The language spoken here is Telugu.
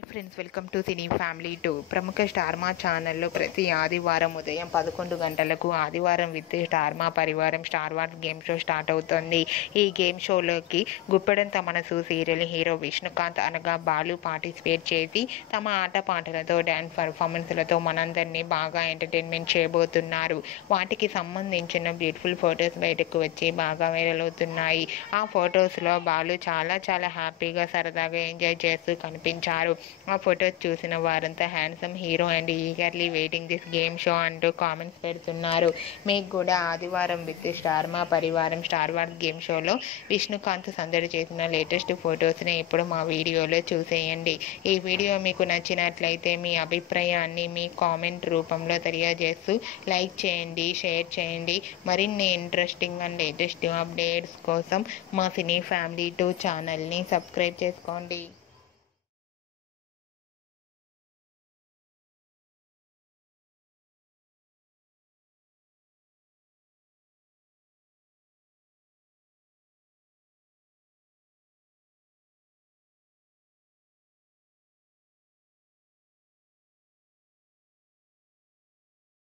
Hi friends, welcome to cine family 2. ప్రముఖ స్టార్ మా ఛానల్లో ప్రతి ఆదివారం ఉదయం 11 గంటలకు ఆదివారం విత్ స్టార్ మా పరివారం star wars game show start అవుతుంది. ఈ గేమ్ షోలోకి గుప్పెడంత మనసు సీరియల్ హీరో విష్ణుకాంత్ అనగా బాలు పార్టిసిపేట్ చేసి తమ ఆటపాటలతో డ్యాన్స్ పర్ఫార్మెన్స్లతో మనందరినీ బాగా ఎంటర్టైన్మెంట్ చేయబోతున్నారు. వాటికి సంబంధించిన బ్యూటిఫుల్ ఫొటోస్ బయటకు వచ్చి బాగా వైరల్ అవుతున్నాయి. ఆ ఫొటోస్లో బాలు చాలా హ్యాపీగా సరదాగా ఎంజాయ్ చేస్తూ కనిపించారు. ఆ ఫొటోస్ చూసిన వారంతా handsome hero and eagerly waiting this game show అంటూ కామెంట్స్ పెడుతున్నారు. మీకు కూడా ఆదివారం విత్ స్టార్ మా పరివారం స్టార్ వార్స్ గేమ్ షోలో విష్ణుకాంత్ సందడి చేసిన లేటెస్ట్ ఫొటోస్ని ఇప్పుడు మా వీడియోలో చూసేయండి. ఈ వీడియో మీకు నచ్చినట్లయితే మీ అభిప్రాయాన్ని మీ కామెంట్ రూపంలో తెలియజేస్తూ లైక్ చేయండి, షేర్ చేయండి. మరిన్ని ఇంట్రెస్టింగ్ అండ్ లేటెస్ట్ అప్డేట్స్ కోసం మా సినీ ఫ్యామిలీ 2 ఛానల్ని సబ్స్క్రైబ్ చేసుకోండి.